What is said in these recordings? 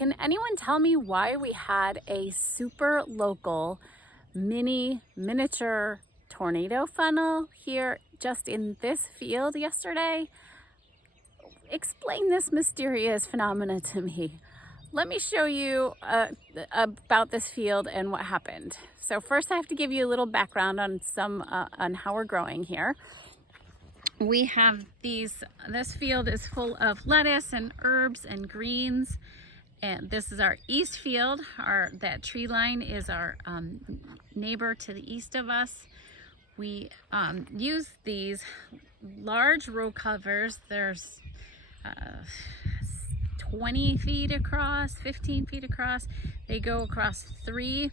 Can anyone tell me why we had a super local miniature tornado funnel here just in this field yesterday? Explain this mysterious phenomena to me. Let me show you about this field and what happened. So first I have to give you a little background on on how we're growing here. We have this field is full of lettuce and herbs and greens. And this is our east field. That tree line is our neighbor to the east of us. We use these large row covers. There's 20 feet across, 15 feet across. They go across 3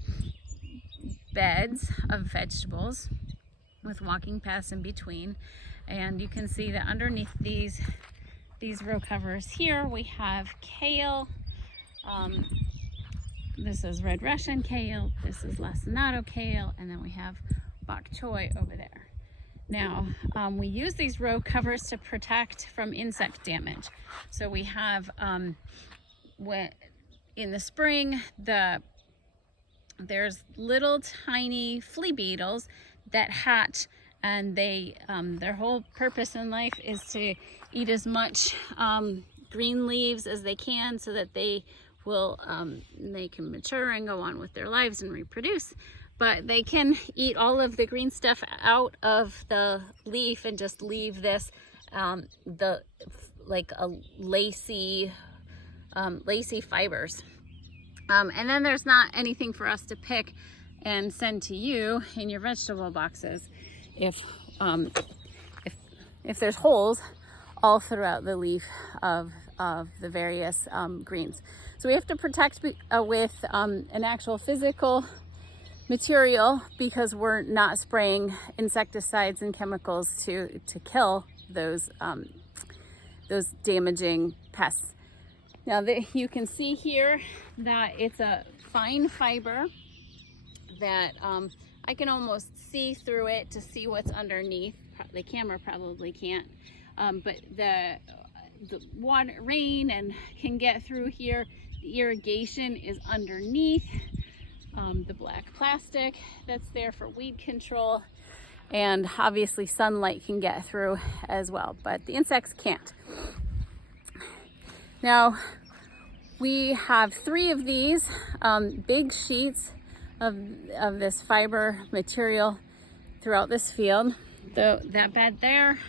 beds of vegetables with walking paths in between. And you can see that underneath these row covers here, we have kale. This is red Russian kale, this is lacinato kale, and then we have bok choy over there. Now, we use these row covers to protect from insect damage. So we have, in the spring, there's little tiny flea beetles that hatch, and their whole purpose in life is to eat as much green leaves as they can so that they can mature and go on with their lives and reproduce. But they can eat all of the green stuff out of the leaf and just leave this like a lacy fibers. And then there's not anything for us to pick and send to you in your vegetable boxes if there's holes all throughout the leaf of the various greens. So we have to protect with an actual physical material, because we're not spraying insecticides and chemicals to kill those damaging pests. Now you can see here that it's a fine fiber that I can almost see through it to see what's underneath. The camera probably can't, but the rain and can get through here. The irrigation is underneath. The black plastic that's there for weed control, and obviously sunlight can get through as well, but the insects can't. Now we have 3 of these big sheets of this fiber material throughout this field. That bed there,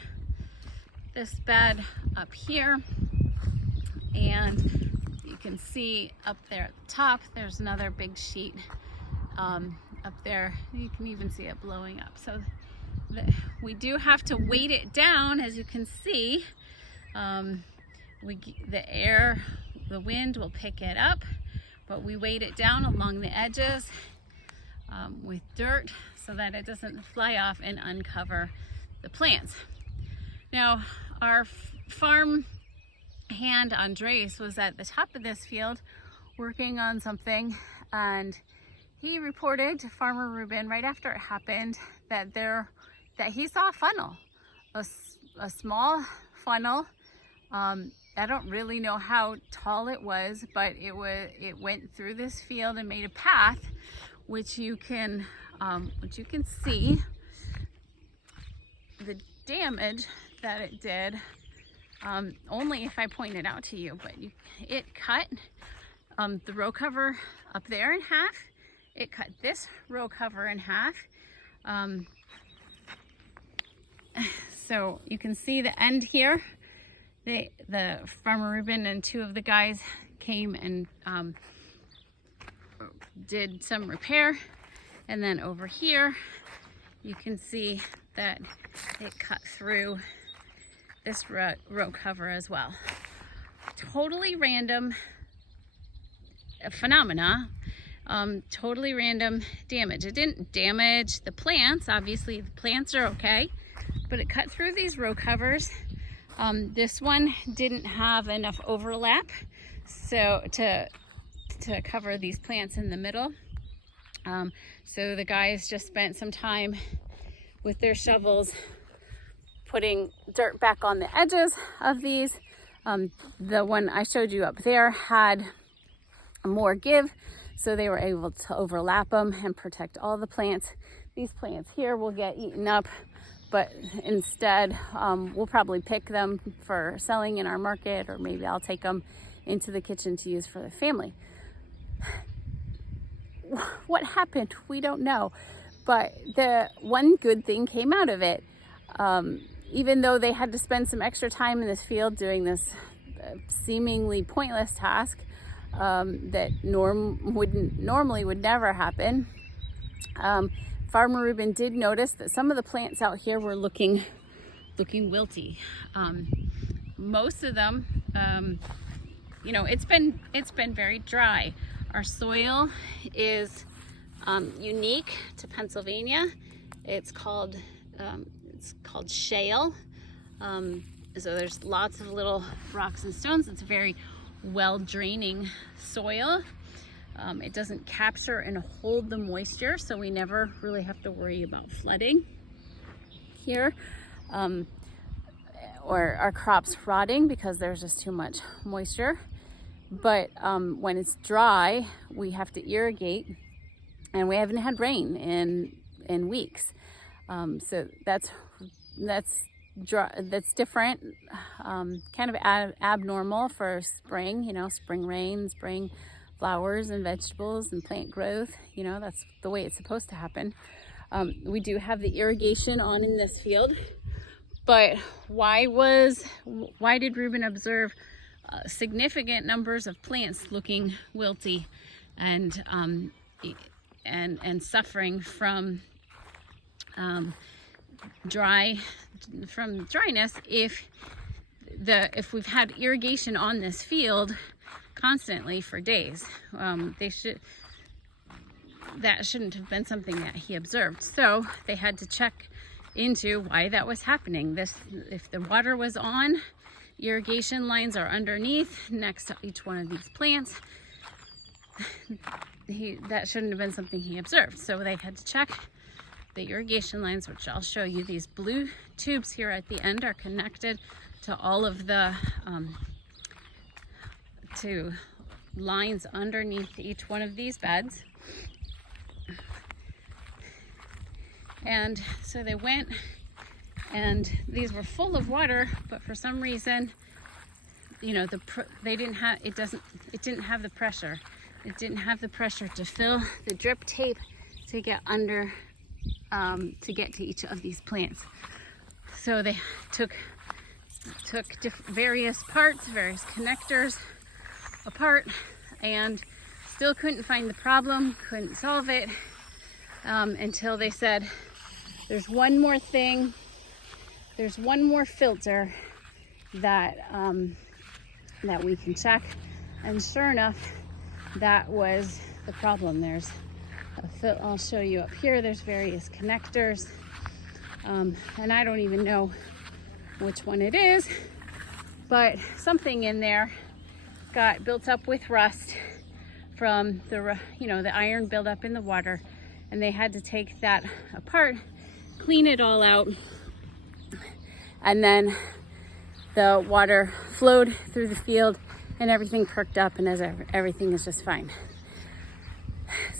this bed up here, and you can see up there at the top there's another big sheet up there. You can even see it blowing up. So we do have to weight it down, as you can see. The wind will pick it up, but we weight it down along the edges with dirt so that it doesn't fly off and uncover the plants. Now, our farm hand Andres was at the top of this field working on something, and he reported to Farmer Ruben right after it happened that he saw a funnel, a small funnel. I don't really know how tall it was, but it went through this field and made a path, which you can see the damage that it did. Only if I point it out to you, but it cut the row cover up there in half. It cut this row cover in half. So you can see the end here. The Farmer Ruben and 2 of the guys came and did some repair. And then over here, you can see that it cut through this row cover as well. Totally random phenomena. Totally random damage. It didn't damage the plants. Obviously the plants are okay, but it cut through these row covers. This one didn't have enough overlap so to cover these plants in the middle. So the guys just spent some time with their shovels putting dirt back on the edges of these. The one I showed you up there had more give, so they were able to overlap them and protect all the plants. These plants here will get eaten up, but instead we'll probably pick them for selling in our market, or maybe I'll take them into the kitchen to use for the family. What happened? We don't know. But the one good thing came out of it. Even though they had to spend some extra time in this field doing this seemingly pointless task that normally would never happen, Farmer Ruben did notice that some of the plants out here were looking wilty. Most of them, you know, it's been very dry. Our soil is unique to Pennsylvania. It's called shale. So there's lots of little rocks and stones. It's a very well draining soil. It doesn't capture and hold the moisture, so we never really have to worry about flooding here, or our crops rotting because there's just too much moisture. But when it's dry, we have to irrigate, and we haven't had rain in weeks. So that's different, kind of abnormal for spring. You know, spring rain, spring flowers and vegetables and plant growth. You know, that's the way it's supposed to happen. We do have the irrigation on in this field, but why did Ruben observe significant numbers of plants looking wilty and suffering from dryness if we've had irrigation on this field constantly for days? That shouldn't have been something that he observed. So they had to check into why that was happening. If the water was on, irrigation lines are underneath next to each one of these plants, that shouldn't have been something he observed. So they had to check the irrigation lines, which I'll show you. These blue tubes here at the end are connected to all of the to lines underneath each one of these beds. And so they went, and these were full of water, but for some reason, you know, it didn't have the pressure. It didn't have the pressure to fill the drip tape to get under, to get to each of these plants. So they took various parts, various connectors apart, and still couldn't find the problem, couldn't solve it, until they said, there's one more thing, there's one more filter that we can check. And sure enough, that was the problem. There's I'll show you up here, there's various connectors, and I don't even know which one it is, but something in there got built up with rust from the iron buildup in the water, and they had to take that apart, clean it all out, and then the water flowed through the field and everything perked up, and everything is just fine.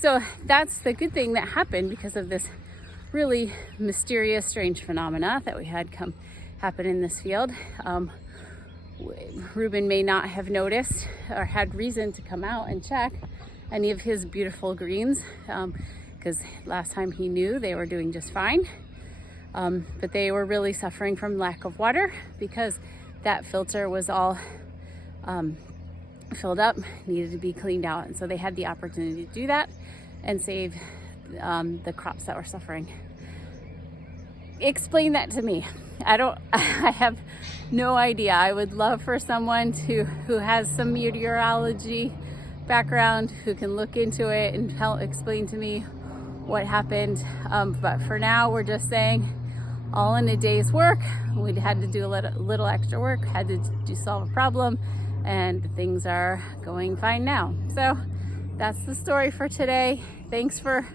So that's the good thing that happened because of this really mysterious, strange phenomena that we had happen in this field. Ruben may not have noticed or had reason to come out and check any of his beautiful greens, because last time he knew they were doing just fine. But they were really suffering from lack of water because that filter was all filled up, needed to be cleaned out. And so they had the opportunity to do that and save the crops that were suffering. Explain that to me. I have no idea. I would love for someone who has some meteorology background, who can look into it and help explain to me what happened. But for now, we're just saying, all in a day's work, we had to do a little extra work, had to solve a problem, and things are going fine now. So that's the story for today. Thanks for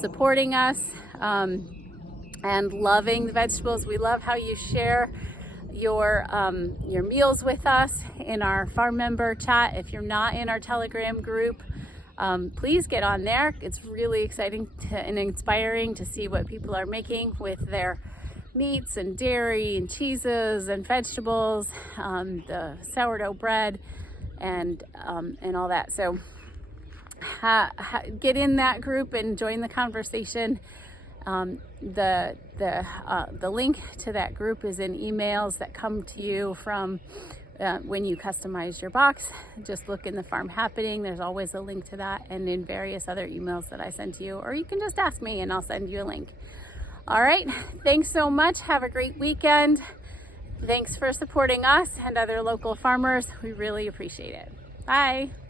supporting us and loving the vegetables. We love how you share your meals with us in our farm member chat. If you're not in our Telegram group, please get on there. It's really exciting and inspiring to see what people are making with their meats and dairy and cheeses and vegetables, the sourdough bread and all that. So get in that group and join the conversation. The link to that group is in emails that come to you from when you customize your box. Just look in the Farm Happening. There's always a link to that, and in various other emails that I send to you, or you can just ask me and I'll send you a link. All right, thanks so much. Have a great weekend. Thanks for supporting us and other local farmers. We really appreciate it. Bye.